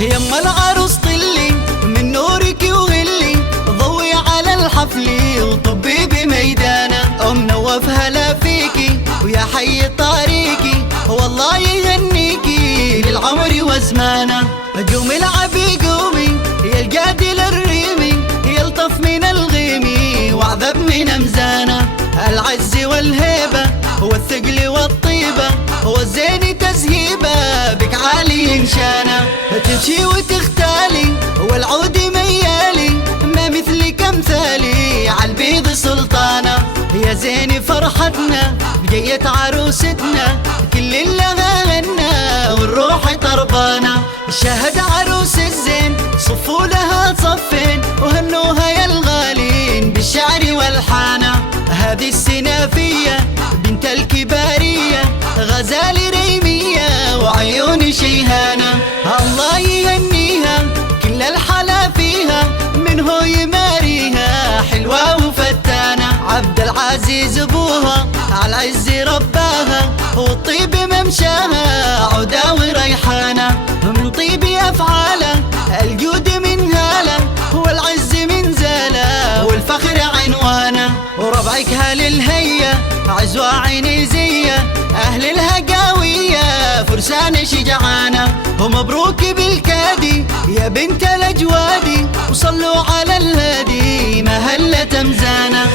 يما العروس طلي من نورك وغلي، ضوي على الحفل وطبي بميدانه. ام نوف هلا فيكي ويا حي طريقي، والله يهنيكي للعمر وزمانه. قومي العبي قومي يا القادي للريمي، يلطف من الغيمي وعذب من امزانه. العز والهيبه والثقل والطيبه، والزين تزهيبه بك عالي انشانه. تمشي وتختالي والعود ميالي، ما مثلك امثالي عالبيض سلطانه. يا زين فرحتنا بجية عروستنا، كل لها غنى والروح طربانه. شاهد عروس الزين صفوا لها صفين، وهنوها يا الغالين بالشعر والحانه. هذه السنافيه بنت الكباريه، غزال ريميه وعيون شيهانه. الله يهنيها كل الحلا فيها، منه يماريها حلوه وفتانه. عبد العزيز ابوها عالعز رباها، والطيب ممشاها عدا وريحانه. من طيب افعاله الجود من هاله، والعز من زاله والفخر عنوانه. وربعك هل الهيه عزوة عنيزيه، اهل الهقاويه فرسان شجعانه. ومبروك بالكادي يا بنت الاجوادي، وصلوا على الهادي ما هلت امزانه.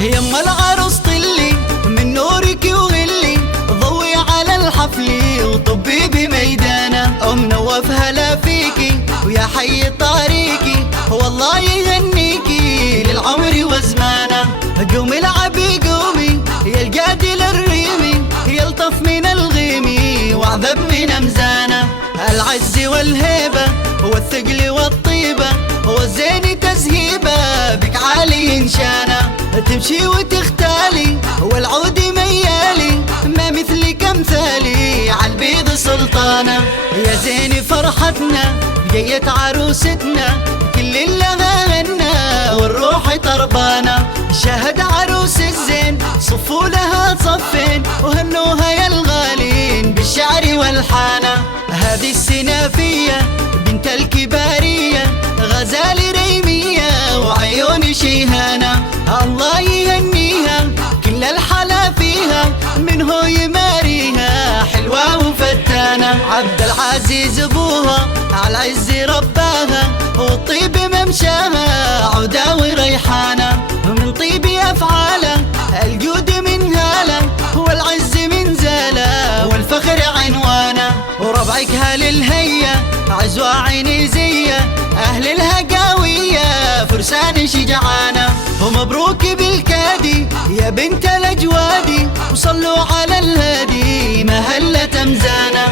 يما العروس طلي من نورك وغلي، ضوي على الحفل وطبي بميدانه. ام نوف هلا فيكي ويا حي طريقي، والله يهنيكي للعمر وزمانه. قومي العبي قومي يا القادي للريمي، يلطف من الغيمي وعذب من امزانه. العز والهيبه والثقل والطيبه، والزين تزهيبه بك عالي انشانه. تمشي وتختالي والعود ميالي، ما مثلك امثالي عالبيض سلطانه. يا زين فرحتنا بجية عروستنا، كل لها غنى والروح طربانه. شاهد عروس الزين صفوا لها صفين، وهنوها يا الغالين بالشعر والحانه. هذه السنافيه بنت الكباريه، غزال ريميه وعيون شيهانه. الله يهنيها كل الحلا فيها، منه يماريها حلوه وفتانه. عبد العزيز ابوها عالعز رباها، والطيب ممشاها عدا وريحانه. من طيب افعاله الجود من هاله، والعز من زاله والفخر عنوانه. وربعك هل الهيه عزوة عنيزيه، اهل الهقاويه فرسان شجعانه. ومبروك بالكادي يا بنت الاجوادي، وصلوا على الهادي ما هلت امزانه.